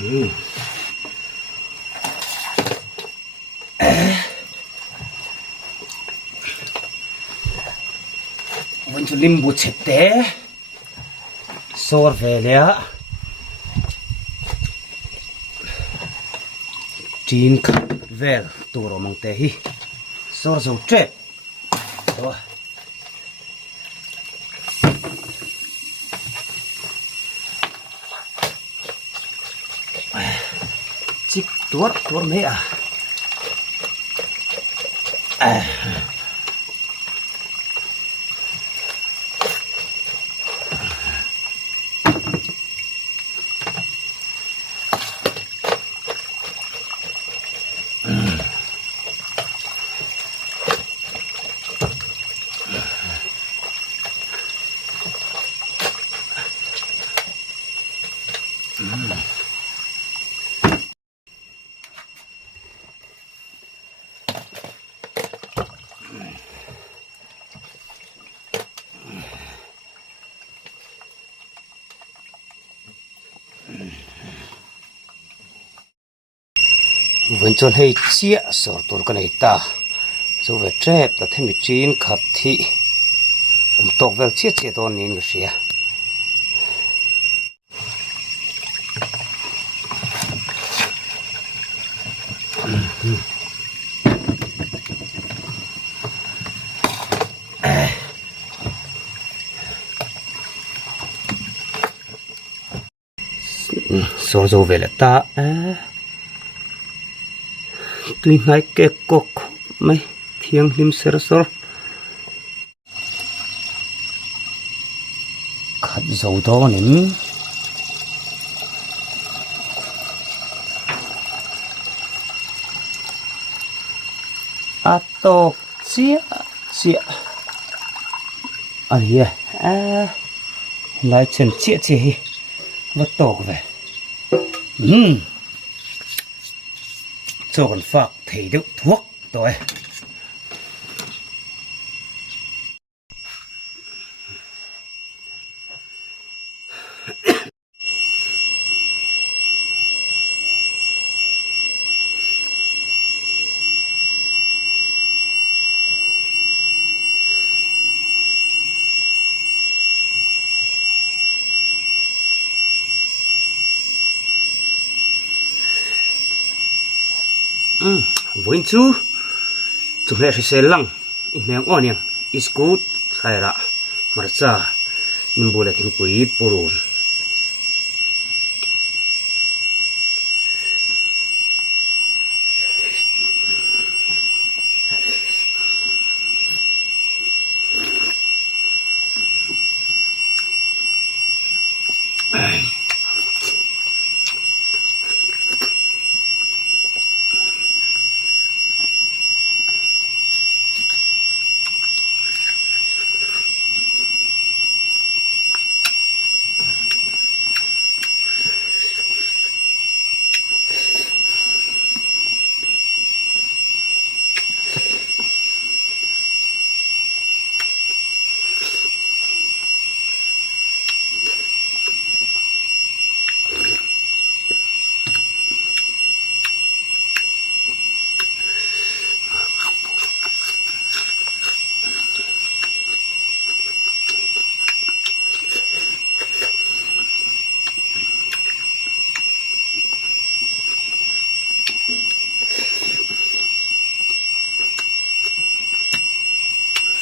vẫn cho limbu chết té sor về lẽ chín khát về tù rồi mong té hi sor dầu chết rồi chích tuốt mấy à vẫn chọn hay chia sổ tôi cái này ta dù về trép ta thêm một chín khát thị tộc về chia tôi nên cái gì sổ dù về là ta tuy ngay cái cốc mấy thiêng lim sơ sơ khát dầu đó nín to chia ấy lại chân chia vắt tổ về cho còn phạc thấy được thuốc rồi với chú chúng ta sẽ lăng imeng onion is good hay là marcha mình bù lại tiếng quỷ bùn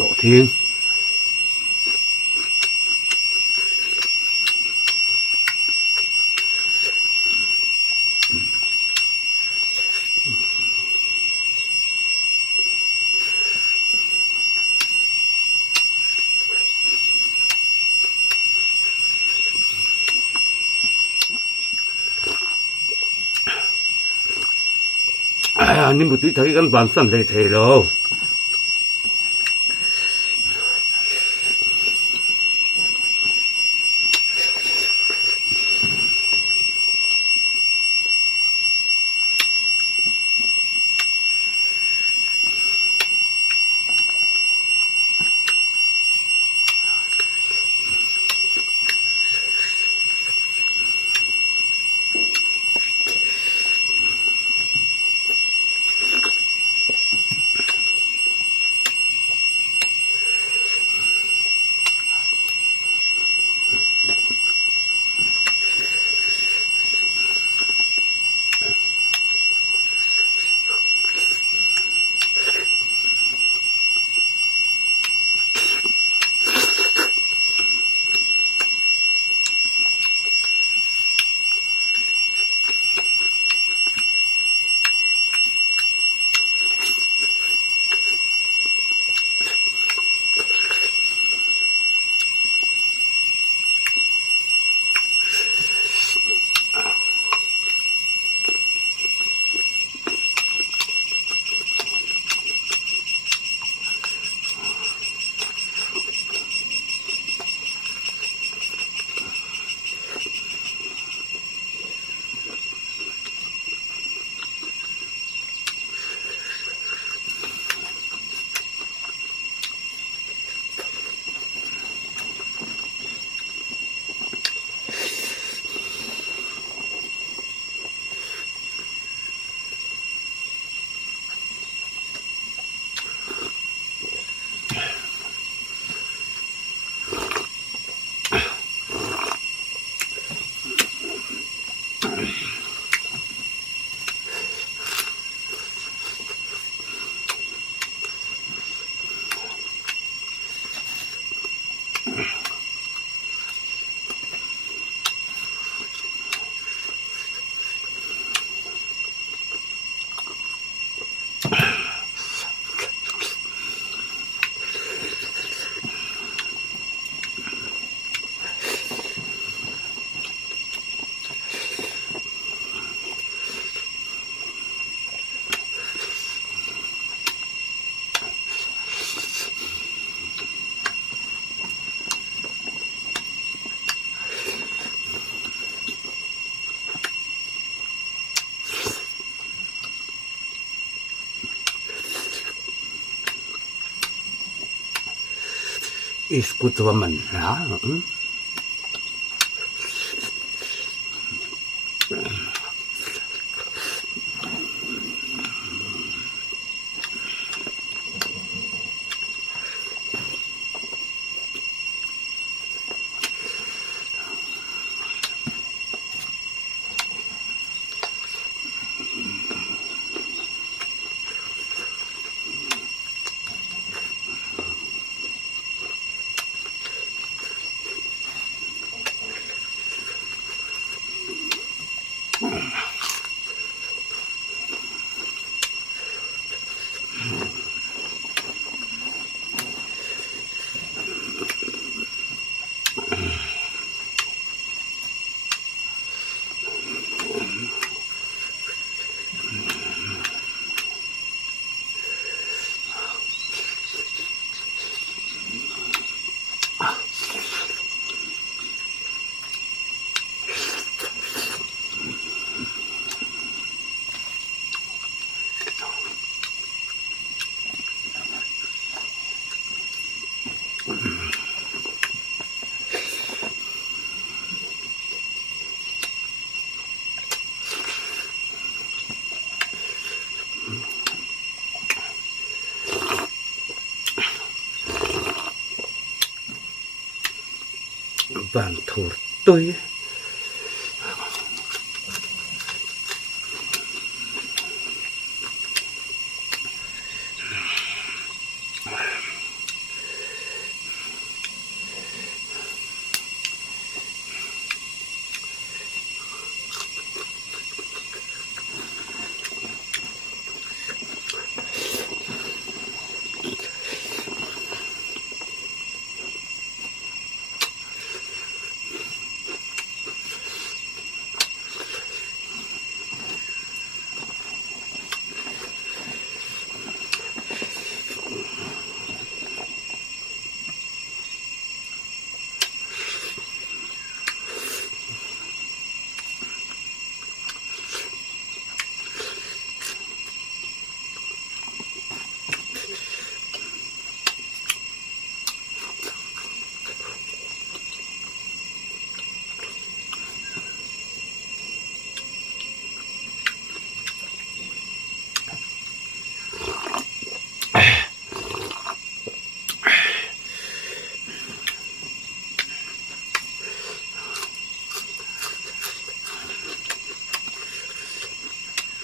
sổ thiên nhưng một tí thấy căn bản sẵn đầy thể đâu is good woman na. Vàng thổ tôi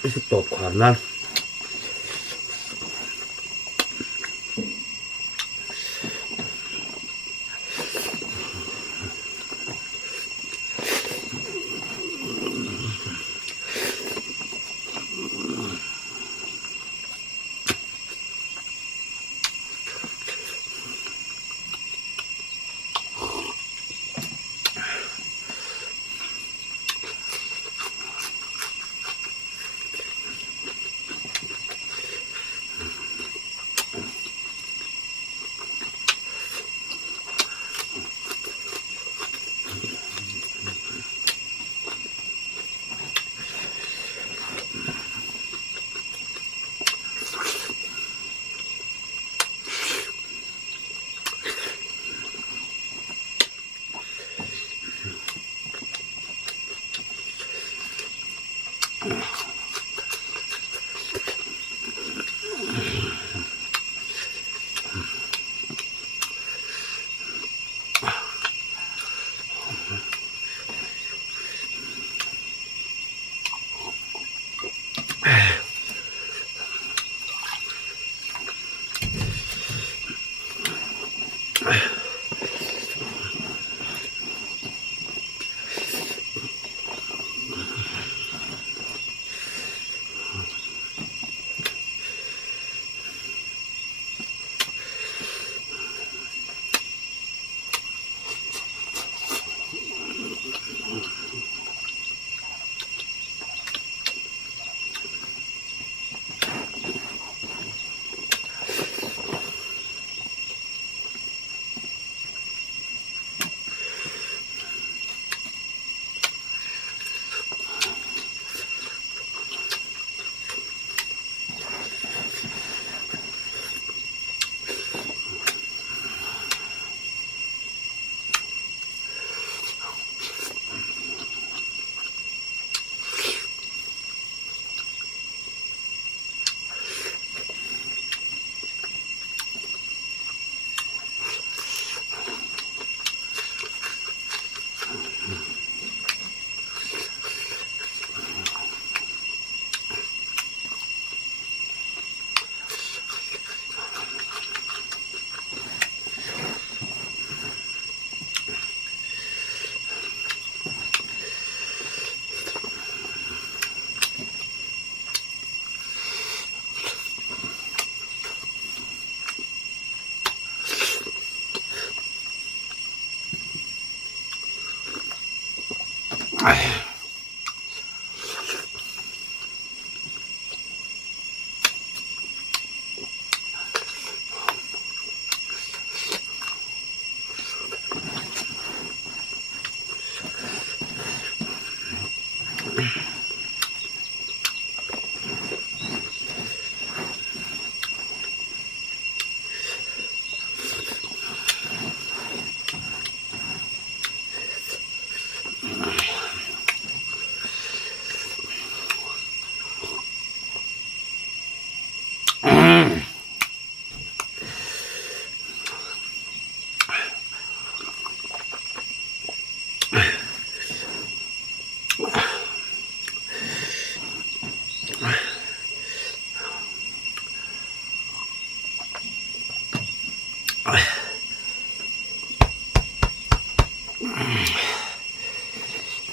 รู้สึกตบขวานนั่น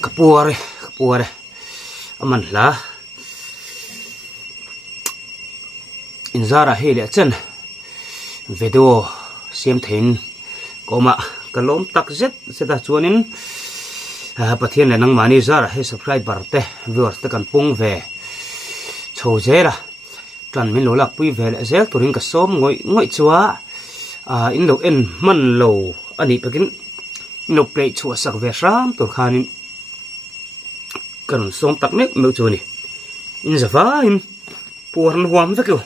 Kapuare aman la inzara hele chen video siam thein koma kalom tak zet seta chuanin pathian le nang mani zara he subscriber te viewers te kan pung ve chho zera tran min lo lak pui ve le zel turin ka som ngoi chuwa in lo en man lo ani pakin no play chuwa sak ve ram tur khanin kan som tak mek meu chu ni in zawa in puan huam vekeu